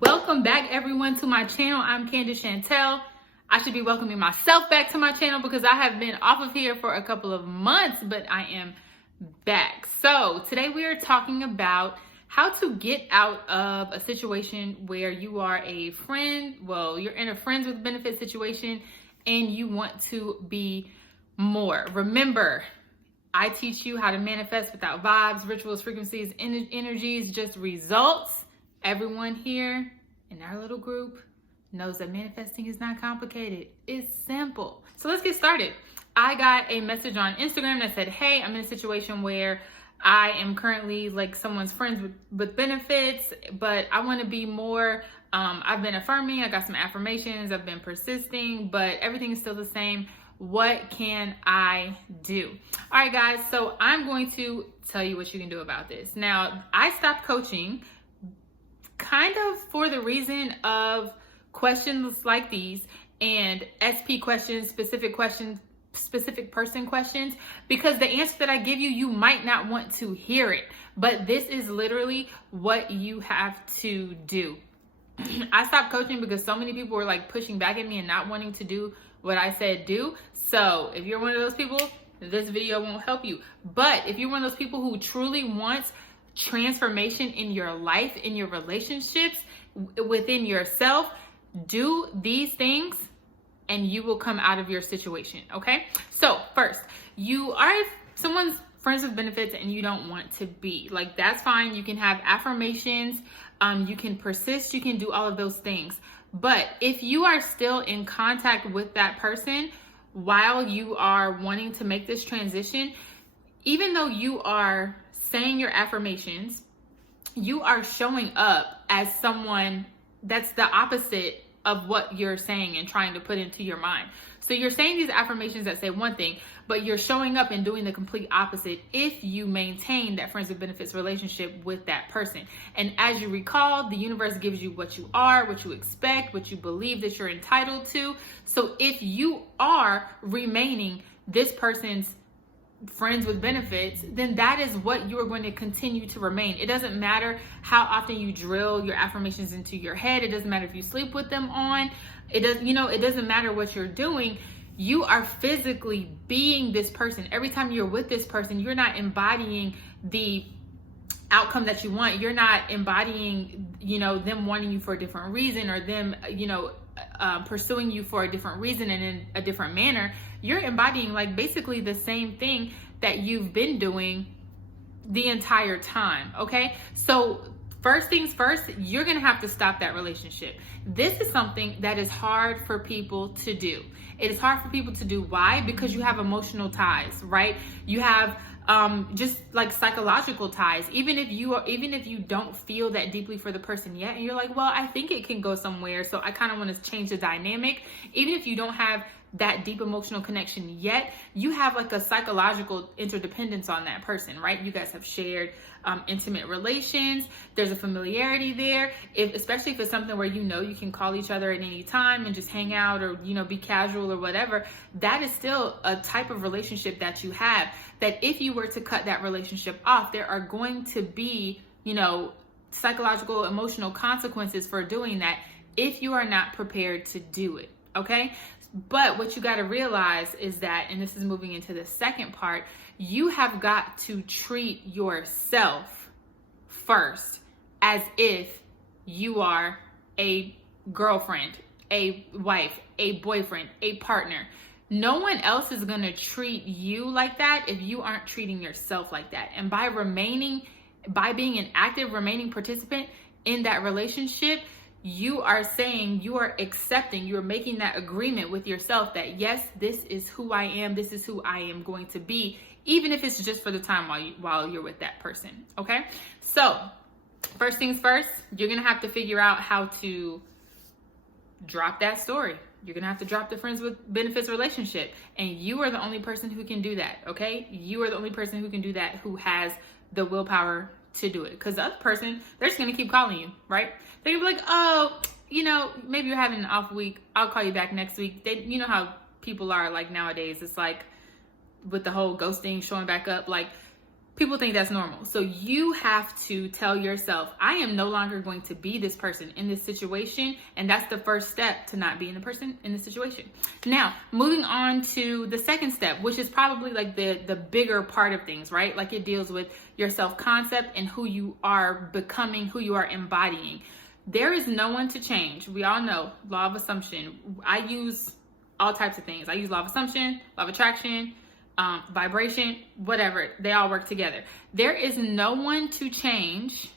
Welcome back, everyone, to my channel. I'm Candace Chantel. I should be welcoming myself back to my channel because I have been off of here for a couple of months, but I am back. So today we are talking about how to get out of a situation where you are a friend, you're in a friends with benefits situation and you want to be more. Remember, I teach you how to manifest without vibes, rituals, frequencies, energies, just results. Everyone here in our little group knows that manifesting is not complicated. It's simple. So let's get started. I got a message on Instagram that said, hey, I'm in a situation where I am currently like someone's friends with benefits, but I want to be more. I've been affirming, I got some affirmations, I've been persisting, but everything is still the same. What can I do? All right, guys, so I'm going to tell you what you can do about this. Now, I stopped coaching kind of for the reason of questions like these and SP questions, specific person questions, because the answer that I give you, you might not want to hear it, but this is literally what you have to do. I stopped coaching because so many people were like pushing back at me and not wanting to do what I said do. So if you're one of those people, this video won't help you. But if you're one of those people who truly wants transformation in your life, in your relationships, within yourself, do these things and you will come out of your situation, okay? So first, you are someone's friends with benefits and you don't want to be. Like, that's fine. You can have affirmations, you can persist, you can do all of those things. But if you are still in contact with that person while you are wanting to make this transition, even though you are saying your affirmations, you are showing up as someone that's the opposite of what you're saying and trying to put into your mind. So you're saying these affirmations that say one thing, but you're showing up and doing the complete opposite if you maintain that friends with benefits relationship with that person. And as you recall, the universe gives you what you are, what you expect, what you believe that you're entitled to. So if you are remaining this person's friends with benefits, then that is what you are going to continue to remain. It doesn't matter how often you drill your affirmations into your head. It doesn't matter if you sleep with them on. It doesn't matter what you're doing. You are physically being this person. Every time you're with this person, you're not embodying the outcome that you want. You're not embodying, them wanting you for a different reason or them, pursuing you for a different reason and in a different manner. You're embodying like basically the same thing that you've been doing the entire time, okay? So first things first, you're gonna have to stop that relationship. This is something that is hard for people to do. It is hard for people to do. Why? Because you have emotional ties, right? You have just like psychological ties. Even if you don't feel that deeply for the person yet, and you're like, well, I think it can go somewhere, so I kind of want to change the dynamic. Even if you don't have that deep emotional connection yet, you have like a psychological interdependence on that person, right? You guys have shared intimate relations. There's a familiarity there. Especially if it's something where you can call each other at any time and just hang out or be casual or whatever. That is still a type of relationship that you have. That if you were to cut that relationship off, there are going to be psychological, emotional consequences for doing that if you are not prepared to do it. Okay. But what you got to realize is that, and this is moving into the second part, you have got to treat yourself first as if you are a girlfriend, a wife, a boyfriend, a partner. No one else is going to treat you like that if you aren't treating yourself like that. And by being an active remaining participant in that relationship, you are saying, you are accepting, you're making that agreement with yourself that yes, this is who I am, this is who I am going to be, even if it's just for the time while you're with that person, okay? So, first things first, you're gonna have to figure out how to drop that story. You're gonna have to drop the friends with benefits relationship, and you are the only person who can do that, okay? You are the only person who can do that, who has the willpower to do it. Because the other person, they're just gonna keep calling you, right? They're gonna be like, oh, maybe you're having an off week, I'll call you back next week. You know how people are like nowadays. It's like with the whole ghosting, showing back up, like people think that's normal. So you have to tell yourself, I am no longer going to be this person in this situation. And that's the first step to not being the person in the situation. Now, moving on to the second step, which is probably like the bigger part of things, right? Like it deals with your self-concept and who you are becoming, who you are embodying. There is no one to change. We all know law of assumption. I use all types of things. I use law of assumption, law of attraction, vibration, whatever. They all work together. There is no one to change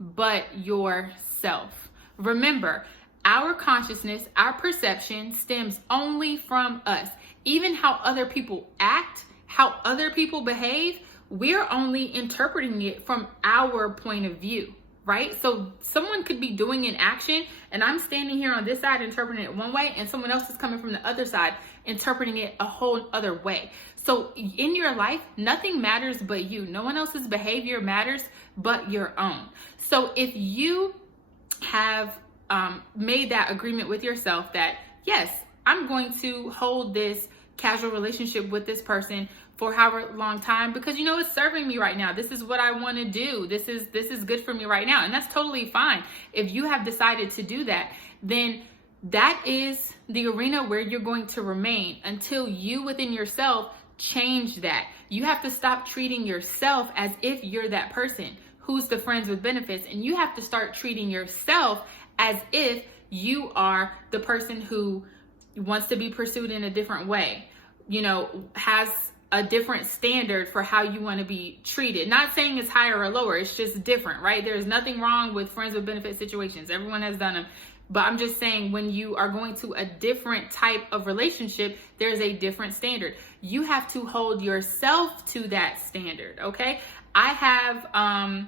but yourself. Remember, our consciousness, our perception stems only from us. Even how other people act, how other people behave, we're only interpreting it from our point of view, right? So someone could be doing an action and I'm standing here on this side interpreting it one way, and someone else is coming from the other side interpreting it a whole other way. So in your life, nothing matters but you. No one else's behavior matters but your own. So if you have made that agreement with yourself that, yes, I'm going to hold this casual relationship with this person for however long time because it's serving me right now. This is what I want to do. This is good for me right now. And that's totally fine. If you have decided to do that, then that is the arena where you're going to remain until you within yourself change that. You have to stop treating yourself as if you're that person who's the friends with benefits, and you have to start treating yourself as if you are the person who wants to be pursued in a different way, has a different standard for how you want to be treated. Not saying it's higher or lower, it's just different, right? There's nothing wrong with friends with benefit situations. Everyone has done them. But I'm just saying, when you are going to a different type of relationship, there's a different standard. You have to hold yourself to that standard, okay? I have,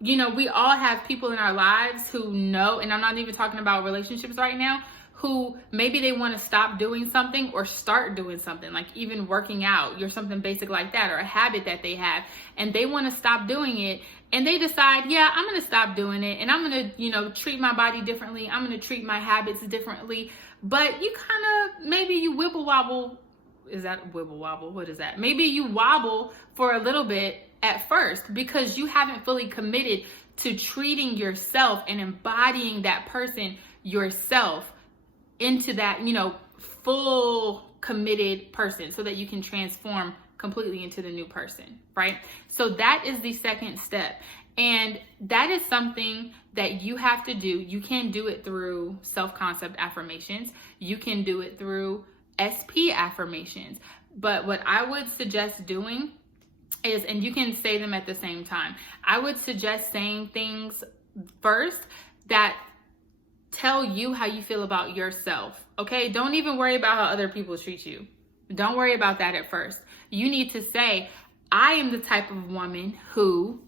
we all have people in our lives who know, and I'm not even talking about relationships right now, who maybe they want to stop doing something or start doing something, like even working out or something basic like that, or a habit that they have, and they want to stop doing it, and they decide, yeah, I'm going to stop doing it, and I'm going to, treat my body differently. I'm going to treat my habits differently. But you kind of, maybe you wibble wobble. Is that wibble wobble? What is that? Maybe you wobble for a little bit at first because you haven't fully committed to treating yourself and embodying that person yourself into that, full committed person so that you can transform completely into the new person, right? So that is the second step. And that is something that you have to do. You can do it through self-concept affirmations. You can do it through SP affirmations. But what I would suggest doing is, and you can say them at the same time, I would suggest saying things first that tell you how you feel about yourself, okay? Don't even worry about how other people treat you. Don't worry about that at first. You need to say, I am the type of woman who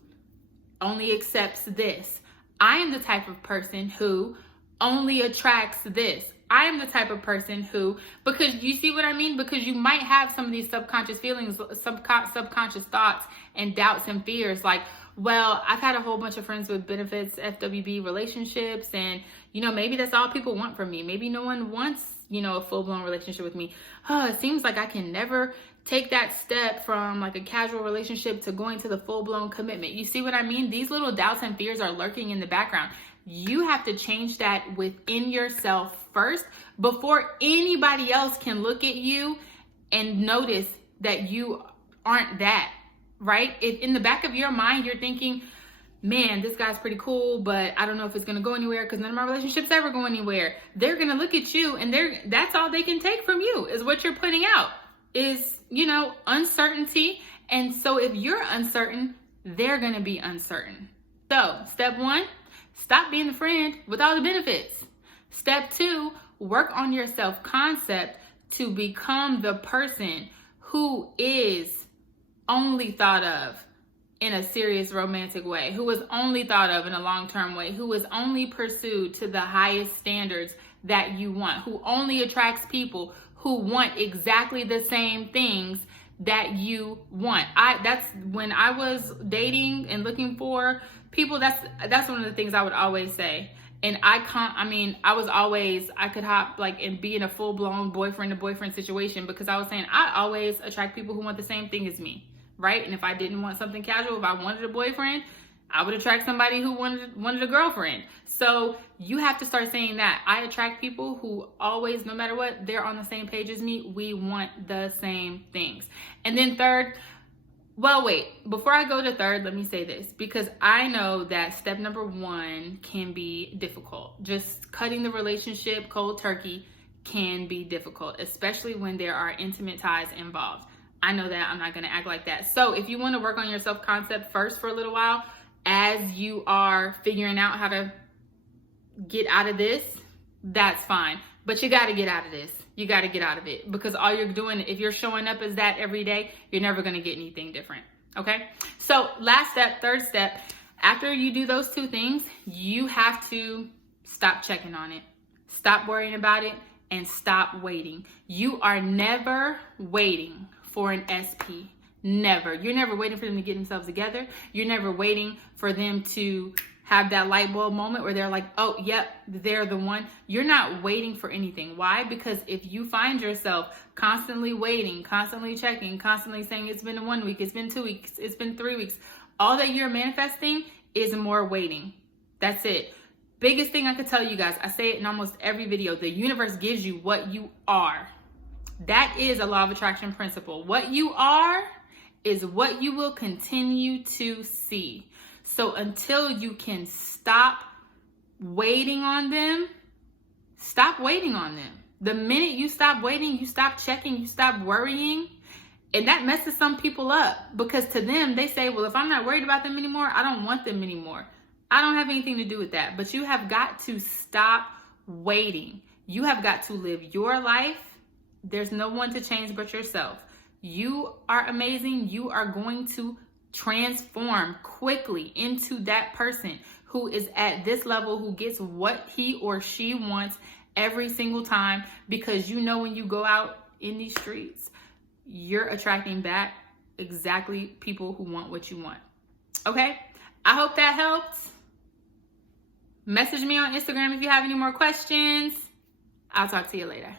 only accepts this. I am the type of person who only attracts this. I am the type of person who, because you see what I mean? Because you might have some of these subconscious feelings, subconscious thoughts and doubts and fears like, well, I've had a whole bunch of friends with benefits, FWB relationships, and, maybe that's all people want from me. Maybe no one wants, a full-blown relationship with me. Oh, it seems like I can never take that step from like a casual relationship to going to the full-blown commitment. You see what I mean? These little doubts and fears are lurking in the background. You have to change that within yourself first before anybody else can look at you and notice that you aren't that, right? If in the back of your mind, you're thinking, man, this guy's pretty cool, but I don't know if it's going to go anywhere because none of my relationships ever go anywhere. They're going to look at you and that's all they can take from you is what you're putting out is, uncertainty. And so if you're uncertain, they're going to be uncertain. So step 1, stop being the friend with all the benefits. Step 2, work on your self-concept to become the person who is only thought of in a serious romantic way, who is only thought of in a long-term way, who is only pursued to the highest standards that you want, who only attracts people who want exactly the same things that you want. That's when I was dating and looking for people, that's one of the things I would always say. And I could hop like and be in a full-blown boyfriend to boyfriend situation because I was saying I always attract people who want the same thing as me. right? And if I didn't want something casual, if I wanted a boyfriend, I would attract somebody who wanted a girlfriend. So you have to start saying that. I attract people who always, no matter what, they're on the same page as me. We want the same things. And then third, well, wait, before I go to third, let me say this, because I know that step number 1 can be difficult. Just cutting the relationship cold turkey can be difficult, especially when there are intimate ties involved. I know that. I'm not going to act like that. So if you want to work on your self-concept first for a little while, as you are figuring out how to get out of this, that's fine. But you got to get out of this. You got to get out of it, because all you're doing, if you're showing up as that every day, you're never going to get anything different. Okay. So last step, third step, after you do those 2 things, you have to stop checking on it. Stop worrying about it and stop waiting. You are never waiting for an SP. Never. You're never waiting for them to get themselves together. You're never waiting for them to have that light bulb moment where they're like, oh, yep, they're the one. You're not waiting for anything. Why? Because if you find yourself constantly waiting, constantly checking, constantly saying it's been 1 week, it's been 2 weeks, it's been 3 weeks, all that you're manifesting is more waiting. That's it. Biggest thing I could tell you guys, I say it in almost every video, the universe gives you what you are. That is a law of attraction principle. What you are is what you will continue to see. So until you can stop waiting on them, stop waiting on them. The minute you stop waiting, you stop checking, you stop worrying, and that messes some people up, because to them, they say, well, if I'm not worried about them anymore, I don't want them anymore. I don't have anything to do with that. But you have got to stop waiting. You have got to live your life. There's no one to change but yourself. You are amazing. You are going to transform quickly into that person who is at this level, who gets what he or she wants every single time, because you know when you go out in these streets, you're attracting back exactly people who want what you want. Okay? I hope that helped. Message me on Instagram if you have any more questions. I'll talk to you later.